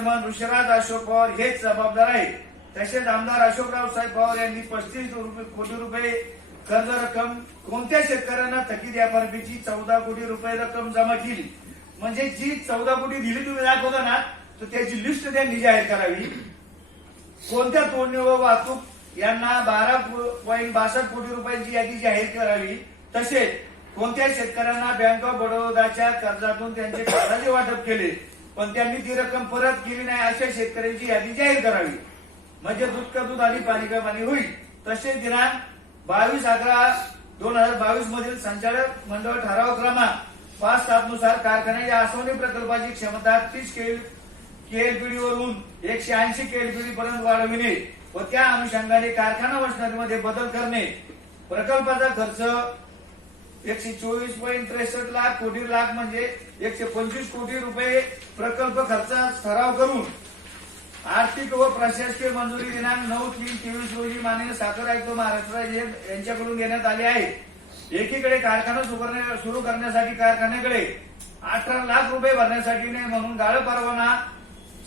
Chairman ऋषराज Ashok Pawar हेच जबाबदार आहेत. तसेच आमदार अशोकराव साहेब पवार यांनी पस्तीस कोटी रुपये कर्ज रक्कम कोणत्या शेतकऱ्यांना थकीत एफआरपीची चौदा कोटी रुपये रक्कम जमा केली? म्हणजे जी चौदा कोटी दिली तुम्ही दाखवता ना तर त्याची लिस्ट त्यांनी जाहीर करावी. कोणत्या तोडणी व वाहतूक यांना बारा पॉईंट बासष्ट कोटी रुपयांची यादी जाहीर करावी? तसेच कोणत्या शेतकऱ्यांना बँक ऑफ बडोदाच्या कर्जातून त्यांचे कर्जाचे वाटप केले? पण त्यांनी ती रक्कम परत केली नाही अशा शेतकऱ्यांची यादी जाहीर करावी. म्हणजे दूध का दूध आणि पाणी का पाणी होईल. तसेच दिनांक बावीस अकरा दोन हजार बावीस मधील संचालक मंडळ ठराव क्रमांक पाच सात नुसार कारखान्याच्या आसवणी प्रकल्पाची क्षमता तीस केएलपीडी वरून एकशे ऐंशी केएलपीडी पर्यंत वाढविणे व त्या अनुषंगाने कारखाना वसनरीमध्ये बदल करणे. प्रकल्पाचा खर्च एकशे चोवीस पॉईंट त्रेसष्ट लाख कोटी लाख म्हणजे एकशे पंचवीस कोटी रुपये प्रकल्प खर्च ठराव करून आर्थिक व प्रशासकीय मंजुरी दिनांक नऊ तीन तेवीस रोजी माननीय साखर आयुक्त महाराष्ट्र यांच्याकडून घेण्यात आले आहे. एकीकडे कारखाना सुरू करण्यासाठी कारखान्याकडे अठरा लाख रुपये भरण्यासाठी नाही म्हणून गाळ परवाना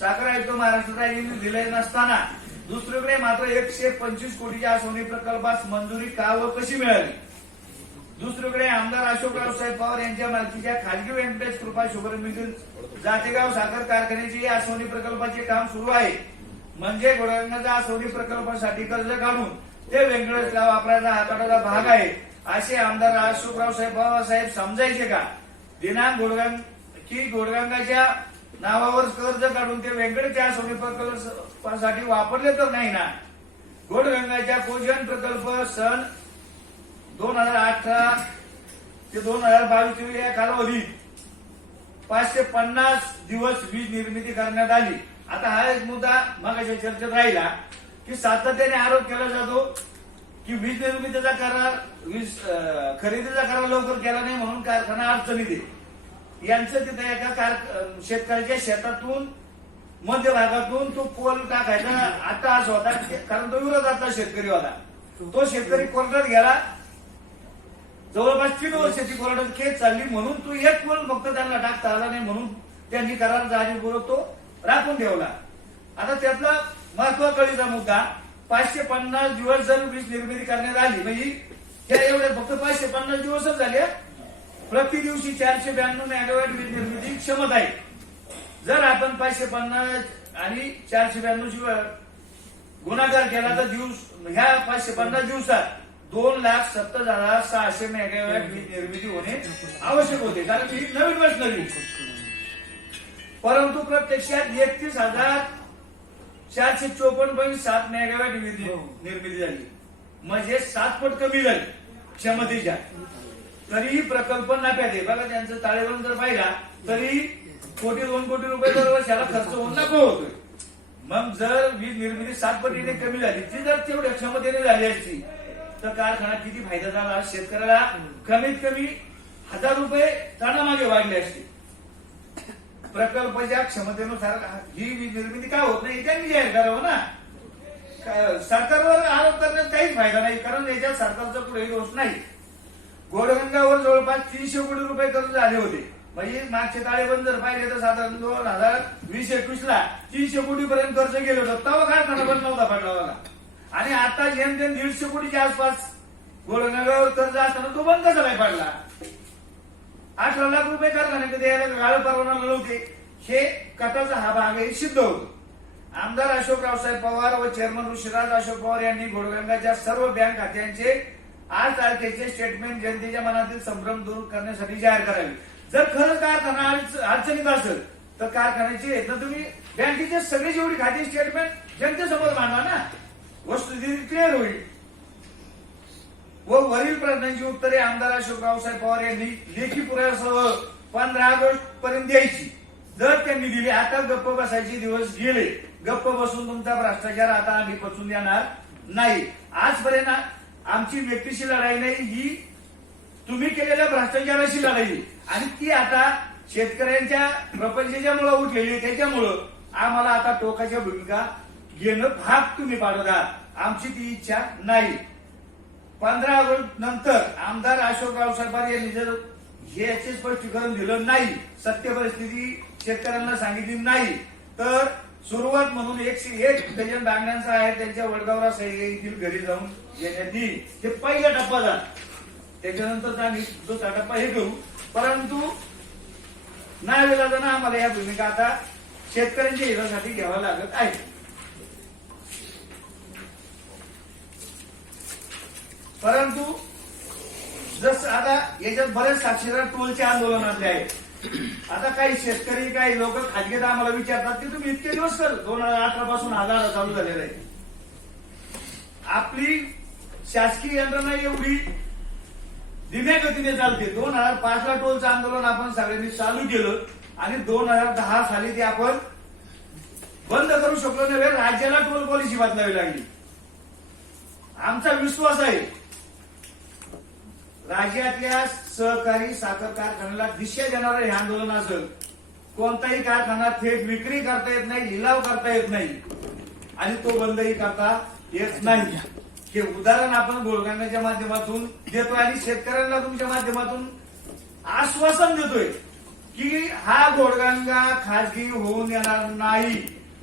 साखर आयुक्त महाराष्ट्र राज्यांनी दिले नसताना. दुसरीकडे मात्र एकशे पंचवीस कोटीच्या सोनी प्रकल्पास मंजुरी का व कशी मिळाली? दुसरीकडे आमदार अशोकराव साहेब पवार यांच्या मालकीच्या खाजगी व्यंकटेश कृपा शुगर मिल जातेगाव साखर कारखान्याची या सोनी प्रकल्पाचे काम सुरू आहे. म्हणजे गोडगंगाच्या आसवणी प्रकल्पासाठी कर्ज काढून ते व्यंकटेशला वापरायचा हाताळाचा भाग आहे. असे आमदार अशोकराव साहेब पवार साहेब समजायचे का? दिनांक गोडगंग की गोडगंगाच्या नावावर कर्ज काढून ते व्यंकटच्या सोनी प्रकल्पासाठी वापरले तर नाही ना? गोडगंगाच्या कोजन प्रकल्प सन दोन हजार अठरा ते दोन हजार बावीस या कालावधीत पाचशे पन्नास दिवस वीज निर्मिती करण्यात आली. आता हा एक मुद्दा मगाच्या चर्चेत राहिला की सातत्याने आरोप केला जातो की वीज निर्मितीचा करार वीज खरेदीचा करार लवकर केला नाही म्हणून कारखाना अडचणीत दे यांचं तिथे एका कार शेतकऱ्याच्या शेतातून मध्य भागातून तो पोल टाकायचा. आता असं होता कारण तो विरोधातला शेतकरी होता तो शेतकरी कोर्टात गेला. जवळपास तीन वर्षाची कोर्टात केस चालली म्हणून तू एक पोल फक्त त्यांना टाकता आला नाही म्हणून त्यांनी करार जाहीरपूर्वक तो राखून ठेवला. आता त्यातला महत्वाकडीचा मुद्दा पाचशे पन्नास दिवस जर वीज निर्मिती करण्यात आली म्हणजे त्या एवढ्या फक्त पाचशे पन्नास दिवसच झाले. प्रति दिवशी चारशे ब्याण्णव मेगावॅट वीज निर्मिती क्षमता आहे. जर आपण पाचशे पन्नास आणि चारशे ब्याण्णव गुणाकार केला तर दिवस ह्या पाचशे पन्नास दिवसात दोन लाख सत्तर हजार सहाशे मेगावॅट वीज निर्मिती होणे आवश्यक होते. कारण ही नवीन मशिनरी परंतु प्रत्यक्षात एकतीस हजार चारशे चोपन्न पॉईंट सात मेगावॅट वीज निर्मिती झाली. म्हणजे सात पट कमी झाली क्षमतेच्या. तरीही प्रकल्प नफ्यात आहे. बघा त्यांचं ताळेबंद जर पाहिला तरी कोटी दोन कोटी रुपये दर वर्षाला खर्च होऊन नफा होतोय. मग जर वीज निर्मिती सात पटीने कमी झाली ती जर तेवढ्या क्षमतेने झाली असती तर कारखाना किती फायदा झाला? शेतकऱ्याला कमीत कमी हजार रुपये मागे वाढले असते प्रकल्पाच्या क्षमतेनुसार ही वीज निर्मिती का होत नाही त्यांनी जाहीर करावं ना. सरकारवर आरोप करण्यात काहीच फायदा नाही कारण याच्यात सरकारचा कुठेही दोष नाही. गोडगंगावर जवळपास तीनशे कोटी रुपये कर्ज झाले होते. म्हणजे मागचे ताळेबंद जर पाहिले तर साधारण दोन हजार वीस एकवीस ला तीनशे कोटी पर्यंत कर्ज गेलं होतं. तव कारखाना बंद नव्हता पडला आणि आता जेम तेम दीडशे कोटीच्या आसपास गोडगंगावर कर्ज असताना तो बंद कसा पडला. अठरा लाख रुपये कारखान्याकडे द्यायला गाळ परवाना नव्हते हे कथाचा हा भाग आहे सिद्ध होतो. आमदार अशोकराव साहेब पवार व चेअरमन ऋषीराज अशोक पवार यांनी घोडगंगाच्या सर्व बँक खात्यांचे आज तारखेचे स्टेटमेंट जनतेच्या मनातील संभ्रम दूर करण्यासाठी जाहीर करावे. जर खरंच कारखाना अडचणीत असेल तर कारखान्याचे आहेत तुम्ही बँकेचे सगळे जेवढी खाती स्टेटमेंट जनतेसमोर मांडा ना. वस्तुस्थिती क्लिअर होईल. व वरील प्रश्नांची उत्तरे आमदार अशोकराव साहेब पवार यांनी लेखी पुराव्यासह पंधरा ऑगस्ट पर्यंत द्यायची. जर त्यांनी दिली आता गप्प बसायचे दिवस गेले. गप्प बसून तुमचा भ्रष्टाचार आता आम्ही पचून देणार नाही. आजपर्यंत आमची व्यक्तीशी लढाई नाही ही तुम्ही केलेल्या भ्रष्टाचाराशी लढाई. आणि ती आता शेतकऱ्यांच्या प्रपंचाच्या मुळे उठलेली त्याच्यामुळं आम्हाला आता टोकाच्या भूमिका घेणं भाग तुम्ही पाडत आमची ती इच्छा नाही. पंधरा ऑगस्ट नंतर आमदार अशोकराव सरपार यांनी जर याचे स्पष्टीकरण दिलं नाही सत्य परिस्थिती शेतकऱ्यांना सांगितली नाही तर सुरुवात म्हणून एकशे एक डझन बांगड्यांचा आहे त्यांच्या वडगावरा सही येथील घरी जाऊन येण्यात येईल ते पहिला टप्पा झाला. त्याच्यानंतर आम्ही दुसरा टप्पा हे करू परंतु नाही वेळा ना आम्हाला या भूमिका आता शेतकऱ्यांच्या हितासाठी घ्याव्या लागत आहे. परंतु जस आता याच्यात बरेच साक्षीदार टोलचे आंदोलन आपले आहेत. आता काही शेतकरी काही लोक खाजगीत आम्हाला विचारतात की तुम्ही इतके दिवस कर दोन हजार अठरा पासून हजार चालू झालेला आहे आपली शासकीय यंत्रणा एवढी धीम्या गतीने चालते. दोन हजार पाच ला टोलचं आंदोलन आपण सगळ्यांनी चालू केलं आणि दोन हजार दहा साली ते आपण बंद करू शकलो नव्हे राज्याला टोल पॉलिसी बदलावी लागली. आमचा विश्वास आहे राज्यातल्या सहकारी साखर कारखान्याला दिशा देणारं हे आंदोलन असेल कोणताही कारखाना थेट विक्री करता येत नाही लिलाव करता येत नाही. आणि तो बंदही करता येत नाही. हे उदाहरण आपण गोळगांगाच्या माध्यमातून देतोय आणि शेतकऱ्यांना तुमच्या माध्यमातून आश्वासन देतोय की हा गोडगांगा खाजगी होऊन येणार नाही.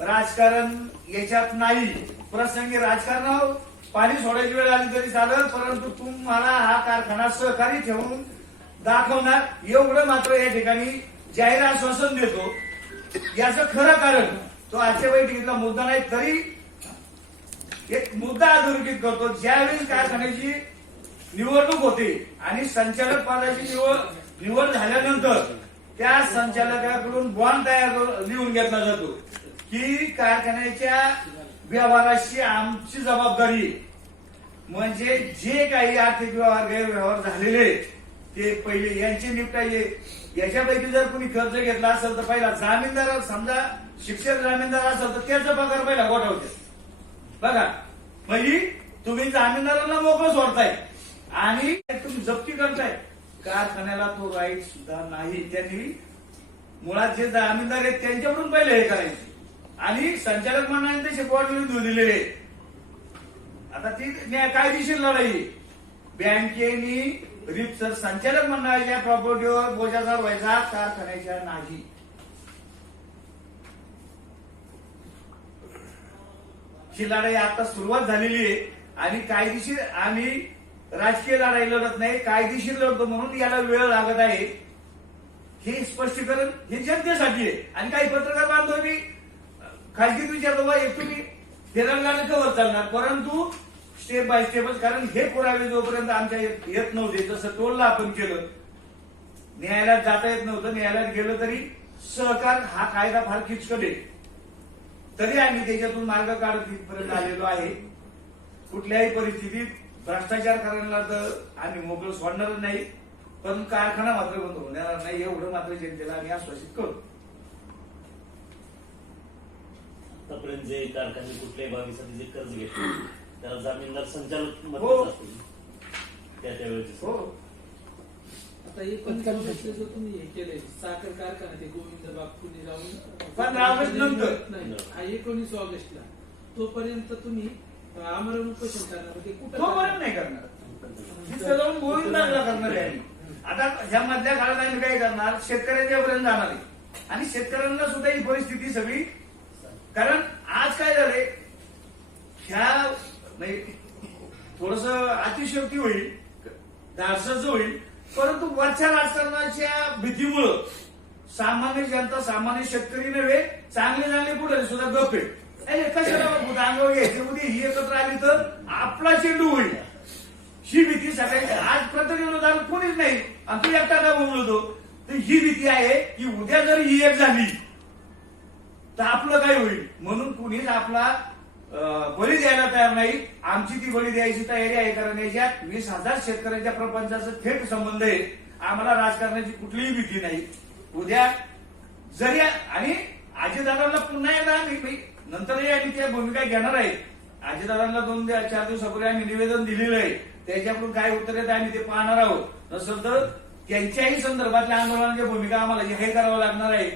राजकारण याच्यात नाही. प्रसंगी राजकारणावर पाणी सोडायची वेळ आली तरी चालत परंतु तुम्हाला हा कारखाना सहकारी ठेवून दाखवणार. एवढं मात्र या ठिकाणी जाहीर आश्वासन देतो. याचं खरं कारण तो आजच्या बैठकीतला मुद्दा नाही तरी एक मुद्दा अधोरेखित करतो. ज्यावेळी कारखान्याची निवडणूक होते आणि संचालक पदाची निवड निवड झाल्यानंतर त्या संचालकाकडून बॉन्ड तयार लिहून घेतला जातो की कारखान्याच्या व्यवहाराशी आमची जबाबदारी. म्हणजे जे काही आर्थिक व्यवहार गैरव्यवहार झालेले आहेत, ते पहिले यांचे निपटायचे याच्यापैकी जर कोणी कर्ज घेतला असेल तर पहिला जामीनदार समजा शिक्षक जामीनदार असेल तर त्याचा पगार पहिला गोठवते बघा पहिली तुम्ही जामीनदारांना मोकळं सोडताय आणि तुम्ही जप्ती करताय. कारखान्याला तो राईट सुद्धा नाही. त्यांनी मुळात जे जामीनदार आहेत त्यांच्याकडून पहिले हे करायचे. आणि संचालक मंडळाने ते शिकवण देऊन दिलेले. आता ती कायदेशीर लढाई. बँकेनी रितसर संचालक मंडळाच्या प्रॉपर्टीवर बोजा व्हायचा करायचा नाही. ही लढाई आता सुरुवात झालेली आहे. आणि कायदेशीर आम्ही राजकीय लढाई लढत नाही. कायदेशीर लढतो म्हणून याला वेळ लागत आहे. हे स्पष्टीकरण हे जनतेसाठी आहे. आणि काही पत्रकार बांधव मी खासगीत विचारतो बा एक तुम्ही तेलंगणा कवर चालणार. परंतु स्टेप बाय स्टेपच कारण हे पुरावे जोपर्यंत आमच्या येत नव्हते जसं टोलला आपण केलं न्यायालयात जाता येत नव्हतं न्यायालयात गेलं तरी सहकार हा कायदा फार किचकट आहे. तरी आम्ही त्याच्यातून मार्ग काढत इथपर्यंत आलेलो आहे. कुठल्याही परिस्थितीत भ्रष्टाचार करायला तर आम्ही मोकळं सोडणारच नाही. पण कारखाना मात्र बंद होणार नाही एवढं मात्र जनतेला आम्ही आश्वासित करू आतापर्यंत जे कारखाने कुठल्याही जे कर्ज घेतले त्याला जामीनदार संचालक हो. त्या हो. आता एकोणीस ऑगस्टला जो तुम्ही हे केलंय. साखर कारखाना ते गोविंद बापूंनी नंतर. नाही. हा एकोणीस ऑगस्टला. तोपर्यंत तुम्ही आमरण उपोषण करणार. म्हणजे कुठं तो बरं नाही करणार. तिथं जाऊन गोविंदाला करणार आहे आम्ही. आता ह्या मधल्या काळात आम्ही काय करणार? शेतकऱ्यांच्या पर्यंत जाणार आहे. आणि शेतकऱ्यांना सुद्धा ही परिस्थिती सगळी कारण आज काय झालंय? ह्या म्हणजे नाही थोडस अतिशयोक्ती होईल धाडसच होईल परंतु वरच्या राजकारणाच्या भीतीमुळं सामान्य जनता सामान्य शेतकरी नव्हे चांगले चांगले पुढे सुद्धा गप आहे कशाला अंगावर घ्यायचे? उद्या ही एकत्र आली तर आपला चेंडू होईल. ही भीती सगळ्यांची. आज प्रतिनिधी कोणीच नाही. आणि तू एकटा का बोलतो? तर ही भीती आहे की उद्या जर ही एक झाली तर आपलं काय होईल? म्हणून कुणीच आपला बळी द्यायला तयार नाही. आमची ती बळी द्यायची तयारी आहे कारण याच्यात वीस हजार शेतकऱ्यांच्या प्रपंचाचा थेट संबंध आहे. आम्हाला राजकारणाची कुठलीही भीती नाही. उद्या जरी आणि आजीदादांना पुन्हा एकदा आम्ही नंतरही आम्ही त्या भूमिका घेणार आहे. आजीदादांना दोन चार दिवसापूर्वी आम्ही निवेदन दिलेलं आहे. त्याच्याकडून काय उत्तर येतं आम्ही ते पाहणार आहोत. नसेल तर त्यांच्याही संदर्भातल्या आंदोलनाच्या भूमिका आम्हाला जाहीर करावं लागणार आहे.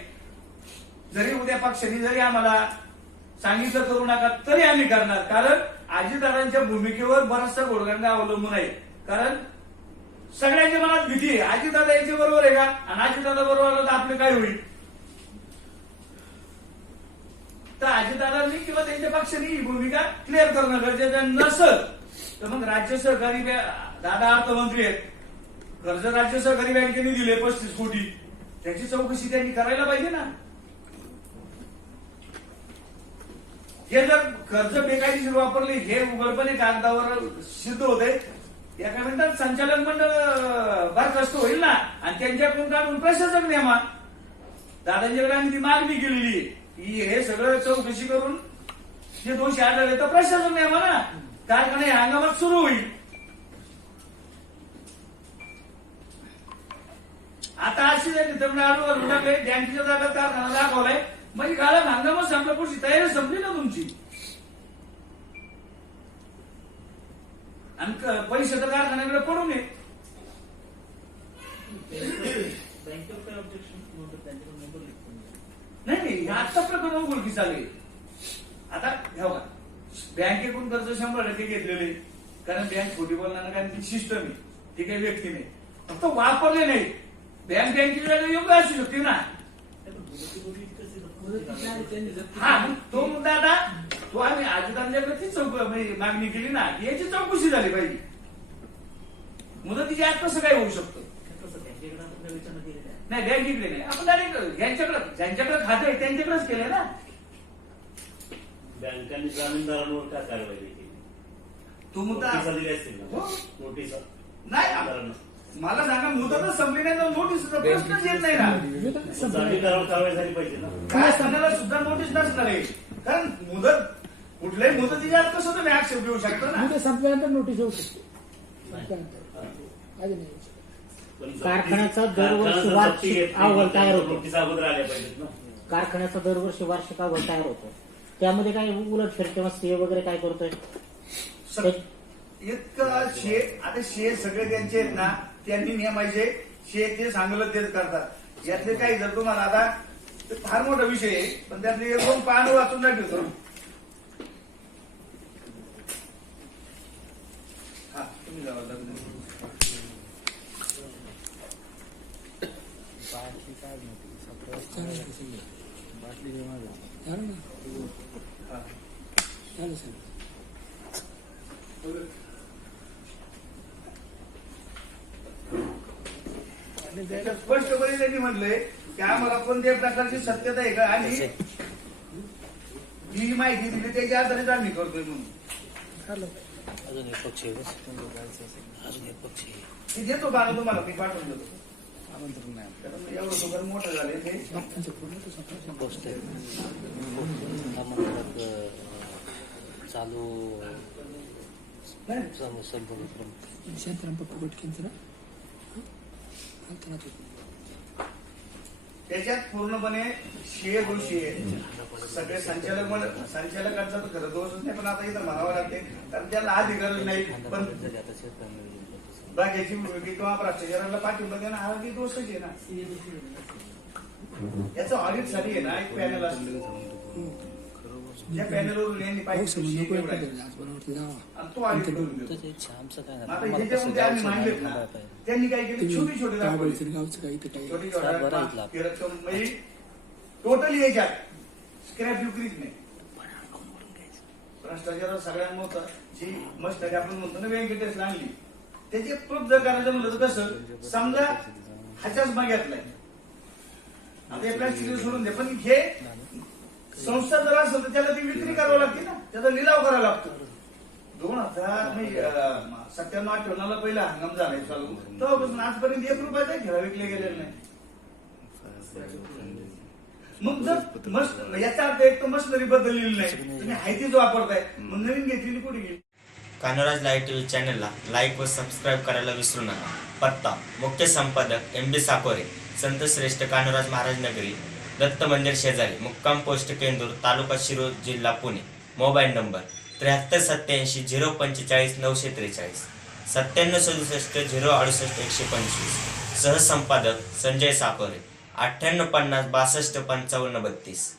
जरी उद्या पक्षाने जरी आम्हाला सांगितलं करू नका तरी आम्ही करणार. कारण आजीदादांच्या भूमिकेवर बराचसा गोडगंगा अवलंबून आहे. कारण सगळ्यांच्या मनात भीती आहे. आजीदादा यांच्या बरोबर आहे का? आणि आजीदादा बरोबर आलं तर आपलं काय होईल? तर अजितदादांनी किंवा त्यांच्या पक्षाने ही भूमिका क्लिअर करणं गरजेचं नसल तर मग राज्य सहकारी दादा अर्थमंत्री आहेत. कर्ज राज्य सहकारी बँकेने दिले पस्तीस कोटी. त्याची चौकशी त्यांनी करायला पाहिजे ना. हे जर कर्ज बेकायदेशीर वापरले हे उघडपणे कागदावर सिद्ध होते एका मिनिटात संचालक मंडळ बरखास्त होईल ना? आणि त्यांच्याकडून काढून प्रशासक नेमा. दादांच्याकडे आम्ही ती मागणी केलेली की हे सगळं चौकशी करून जे दोषी आढळले तर प्रशासन नेमा ना. कारखाना या हंगामात सुरू होईल. आता अशी झाली तमिळनाडूवर टाकले बँकेच्या जागा कारखाना दाखवलाय. म्हणजे गाळा हंगामात संपला पुढची तयारी संपली ना तुमची. आणि पैसे तर कारखान्याकडे पडू नये. नाही नाही आत्ता प्रकरण उघडकी चालू आता हे बघा बँकेकडून कर्ज शंभर टक्के घेतलेले कारण बँक खोटी बोलणार नाही, कारण ती सिस्टम आहे. ती काही व्यक्ती नाही. फक्त वापरले नाही. बँक जागा योग्य असू शकते ना. हा. मग तो मुद्दा आता तो आम्ही आजूबाजूच्याकडे ती चौक म्हणजे मागणी केली ना याची चौकशी झाली पाहिजे मुदतीच्या आत कसं काय होऊ शकतं नाही. बँकेकडे नाही आपण डायरेक्ट यांच्याकडे ज्यांच्याकडे खाते आहे त्यांच्याकडेच केलं ना बँकांनी जामीनदारांवर काय कारवाई केली तो मुद्दा नोटिसा हो. नाही. मला सांगा मुदतच संपली नाही तर नोटीसचा प्रश्नच येत नाही ना. कारवाई झाली पाहिजे ना काय सांगायला सुद्धा नोटीस नसणार आहे. कारण मुदत कुठल्याही मुदतीच्या आत कसं तुम्ही ऍक्सेप्ट घेऊ शकता ना? उद्या संपल्यानंतर नोटीस येऊ शकते. संपल्यानंतर. आधी नाही कारखान्याचा दरवर्षी कारखान्याचा वार्षिक घेत अहवाल तयार होतो. नोटीस अगोदर आल्या पाहिजेत ना. कारखान्याचा दरवर्षी वार्षिक अहवाल तयार होतो. त्यामध्ये काय उलटफेर किंवा सीए वगैरे काय करतोय? इतकं शे आता शे सगळे त्यांचे आहेत ना त्यांनी नियमायचे शे ते सांगलं तेच करतात. यातले काही जर तुम्हाला आता ते फार मोठा विषय आहे पण त्यातले एक दोन पानं वाचून दाखवतो हा तुम्ही जावा लग्न. झालं ना? हा. झालं सर आणि त्याच्यात स्पष्टपणे त्यांनी म्हटलंय की आम्हाला कोणत्याही प्रकारची सत्यता आहे का? आणि जी माहिती दिली त्याच्या आधारेच आम्ही करतोय म्हणून. मी देतो बारा तुम्हाला मी पाठवून देतो. कारण एवढं दुकान मोठं झालंय ते. तो स्वतः चालू. नाही, शांताराम पप्पा गुटकेंचं ना चालतं ना तो. त्याच्यात पूर्णपणे शे दोषी आहे सगळे संचालक संचालकांचा तर खरं दोषच नाही पण आता इथं म्हणावं लागते कारण त्याला अधिकारच नाही पण बाकीची मुलगी किंवा भ्रष्टाचाराला पाठिंबा देणं हा की दोषच आहे ना. याचं ऑडिटसाठी आहे ना एक पॅनल असतं. त्या पॅनलवरून यांनी पाऊस पाहिजे नको एवढा आहे. आहे. आज बनावरती जावा. आणि तो ऑडिट करून देतो. आमचं काय मग आता ह्याच्यामध्ये आम्ही मांडलेत ना त्यांनी काय केली? छोटी छोटी दाखवली. गावाचं गावचं काही इथं काही छोटी स्लॅब बरा छोटी इथला. ती रक्कम म्हणजे टोटली याच्यात. स्क्रॅप विक्रीच नाही. भ्रष्टाचार सगळ्यात मोठा जी मस्त आपण म्हणतो ना व्यंकटेशला आणली त्याची प्रूफ जर करायचं म्हणलं तर कसं? समजा ह्याच्याच माग्यातलाय आता हे प्लास्टिक सोडून दे. पण हे संस्था जर असेल तर त्याला ती विक्री करावी लागते ना. त्याचा लिलाव करावा लागतो. दोन हजार सत्त्याण्णव अठ्ठ्याण्णवला पहिला हंगाम झालाय चालू. तेव्हापासून आजपर्यंत एक रुपयाचा घरा विकले गेलेले नाही. मग जर मस्त याचा अर्थ एक तर मशनरी बदललेली नाही. तुम्ही हायतीच वापरताय. मग नवीन घेतलेली कुठे गेली? कानोराज लाईव्ह टीव्ही चॅनलला लाईक व सबस्क्राईब करायला विसरू नका. पत्ता मुख्य संपादक एम बी साकोरे संत श्रेष्ठ कानोराज महाराज नगरी दत्त मंदिर शेजारी मुक्काम पोस्ट केंदूर तालुका शिरोळ जिल्हा पुणे. मोबाईल नंबर त्र्याहत्तर सत्याऐंशी झिरो पंचेचाळीस नऊशे त्रेचाळीस. सत्त्याण्णव सदुसष्ट झिरो अडुसष्ट एकशे पंचवीस. सहसंपादक संजय साकोरे. अठ्ठ्याण्णव पन्नास बासष्ट पंचावन्न बत्तीस.